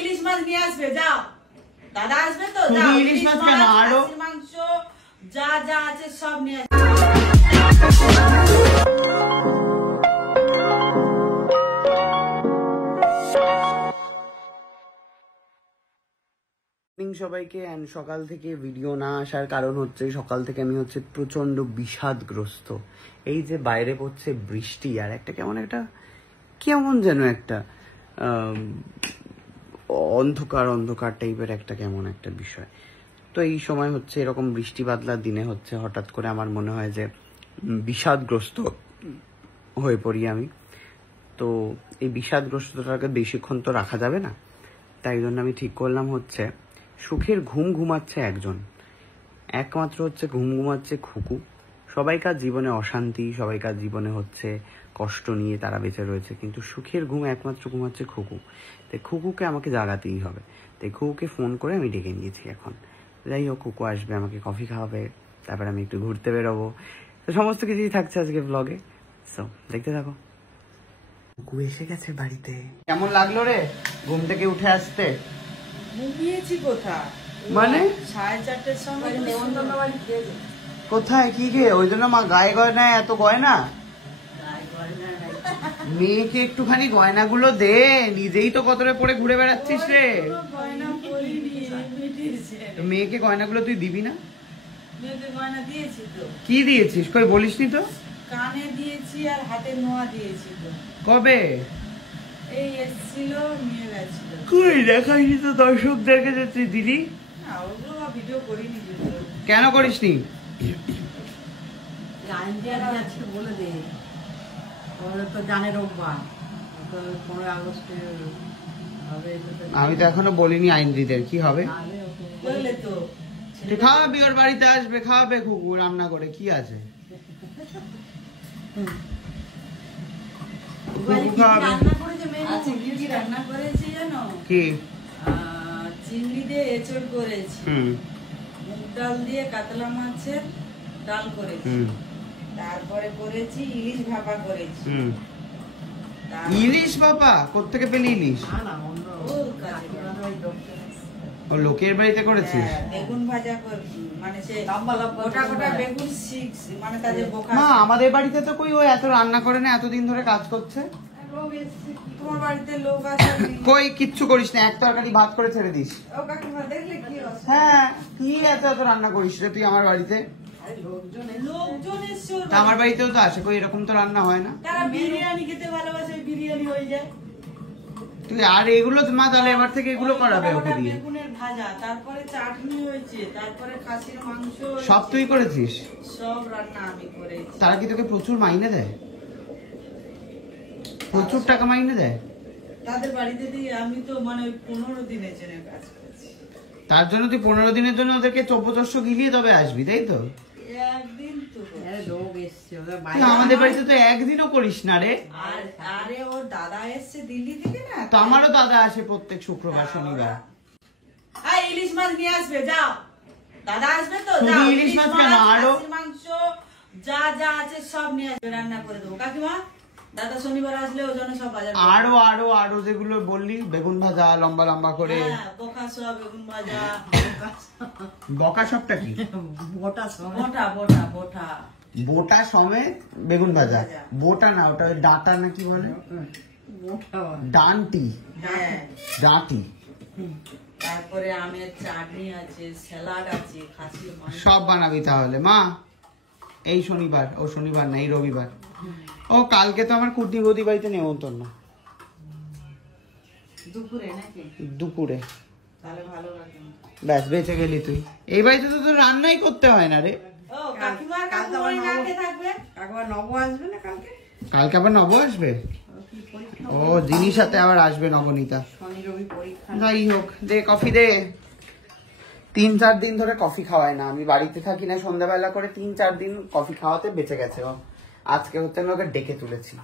ইলিশ মাছ নিয়ে আসবে, যাও। দাদা আসবে তো, যাও। ইলিশ মাছ কেন? আরো মাংস যা যা আছে সব নিয়ে আসবে। সবাইকে। সকাল থেকে ভিডিও না আসার কারণ হচ্ছে সকাল থেকে আমি প্রচন্ড বিষাদগ্রস্ত। এই যে বাইরে পড়ছে বৃষ্টি আর একটা কেমন যেন একটা অন্ধকার অন্ধকার টাইপের একটা কেমন একটা বিষয়। তো এই সময় এরকম বৃষ্টি বাদলার দিনে হঠাৎ করে আমার মনে হয় যে বিষাদগ্রস্ত হয়ে পড়ি আমি। তো এই বিষাদগ্রস্তটাকে বেশিক্ষণ তো রাখা যাবে না, তাই জন্য আমি ঠিক করলাম সুখের ঘুম ঘুমাচ্ছে একজন, একমাত্র ঘুম ঘুমাচ্ছে খুকু। সবাইকার জীবনে অশান্তি, সবাইকার জীবনে কষ্ট নিয়ে তারা বেঁচে রয়েছে, কিন্তু সুখের ঘুম একমাত্র ঘুমাচ্ছে খুকু। তাই খুকুকে আমাকে জাগাতেই হবে। তাই খুকুকে ফোন করে আমি ডেকে নিয়েছি এখন। যাই হোক, খুকু আসবে, আমাকে কফি খাওয়াবে, তারপর আমি একটু ঘুরতে বেরোবো। তো সমস্ত কিছুই থাকছে আজকে ব্লগে, সো দেখতে থাকো। খুকু এসে গেছে বাড়িতে। কেমন লাগলো রে ঘুম থেকে উঠে আসতে? ঘুমিয়েছি কোথায়, মানে 4:30-র সময় নেমন্তন্ন বাড়ি গিয়েছে। কোথায় কি গে? ওই জন্য মা গায়ে গয়না এত গয়না? মেয়েকে একটুখানি গয়নাগুলো দে, নিজেই তো কতটা পরে ঘুরে বেড়াচ্ছিস রে। মেয়েকে গয়নাগুলো তুই দিবি না? গয়না দিয়েছি তো। কি দিয়েছিস? কই বলিসনি তো। কানে দিয়েছি আর হাতে নোয়া দিয়েছি তো। কবে? এই এসেছিল, নিয়ে গেছিল। কই দেখাইনি তো দর্শকদেরকে যে তুই দিদি। না, ওগুলো ভিডিও করিনি। কেন করিসনি? বলে দে, তো জানের অভ্যাস। 15 আগস্টে আমি তো এখনো বলিনি আইনজীবীদের কি হবে। বললে তো তুই খাওয়াবি, ওর বাড়িতে আসবে, খাওয়াবে খুকু রান্না করে, কি আছে। রান্না করেছি জানো কি? চিংড়ি দিয়ে এঁচড় করেছি, মুগ ডাল দিয়ে কাতলা মাছের ডাল করেছি, তারপরে করেছি ইলিশ ভাপা করেছি। ইলিশ বাবা কোত্থেকে পেলি ইলিশ? ও লোকের বাড়িতে করেছিস? বেগুন ভাজা মানে সে গোটা গোটা বেগুন মানে তাদের বোকা। মা আমাদের বাড়িতে তো কই ও এত রান্না করে না, এতদিন ধরে কাজ করছে। তোমার বাড়িতে লোক আছে? কই কিচ্ছু করিস না, এক তরকারি ভাত করে ছেড়ে দিস। হ্যাঁ, কি এত এত রান্না করিস রে তুই আমার বাড়িতে? আমার বাড়িতেও তো আসে, কই এরকম তো রান্না হয় না। তারা বিরিয়ানি খেতে ভালোবাসে, বিরিয়ানি হয়ে যায়। তুই আর এগুলো মা তাহলে এবার থেকে এগুলো করাবে ওকে দিয়ে। বেগুনের ভাজা, তারপরে চাটনি হয়েছে, তারপরে খাসির মাংস। সব তুই করেছিস? সব রান্না আমি করেছি। তারা কি তোকে প্রচুর মাইনে দেয়? প্রচুর টাকা মাইনে দেয়? তাদের বাড়িতে দিয়ে আমি তো মানে 15 দিনের জন্য কাজ করছি। তার জন্য তুই 15 দিনের জন্য ওদেরকে চব্বচস্য গিলিয়ে তবে আসবি, তাই তো? একদিন তো লোক এসছে আমাদের বাড়িতে তো একদিনও করিস না রে। আরে ওর দাদা এসছে দিল্লি থেকে না, তো আমারও দাদা আসে প্রত্যেক শুক্রবার শনিবার। ইলিশ মাছ নিয়ে আসবে, যাও। দাদা আসবে তো, যাও। ইলিশ মাছ কেন? আরো মাংস যা যা আছে সব নিয়ে আসবে, রান্না করে দেবো। কাকিমা দাদা শনিবার আসলে ওই জন্য সব বাজার। আরো আরো আরো যেগুলো বললি, বেগুন ভাজা লম্বা লম্বা করে, বোকা সব বেগুন ভাজা। বকা সবটা কি? বোটা বোটা বোটা বোটা বোটা সমেত বেগুন ভাজা। বোটা না, ওটা ডাঁটা না কি বলে, ডান্টি, ডাঁটি। তারপরে আমের চাটনি আছে, স্যালাড আছে, খাসির মাংস। সব বানাবি তাহলে মা এই শনিবার? ও শনিবার না, এই রবিবার। ও কালকে তো আমার কুটি বৌদি বাড়িতে নেমন্তন্ন, দুপুরে নাকি? দুপুরে। তাহলে ভালো লাগে। ব্যাস বেঁচে গেলি তুই। এই বাড়িতে তো তোর রান্নাই করতে হয় না রে। ও কাকিমা কালকে নাকে থাকবে। কাকিমা নব আসবে না কালকে? কালকে আবার নব আসবে? ও জিনিস সাথে আবার আসবে নবনীতা। শনি রবি পরীক্ষা। যাই হোক, দে কফি দে। 3-4 দিন ধরে কফি খাওয়ায় না, আমি বাড়িতে থাকি না, সন্ধ্যাবেলা করে 3-4 দিন কফি খাওয়াতে বেঁচে গেছে ও। আজকে আমি ওকে ডেকে তুলেছি।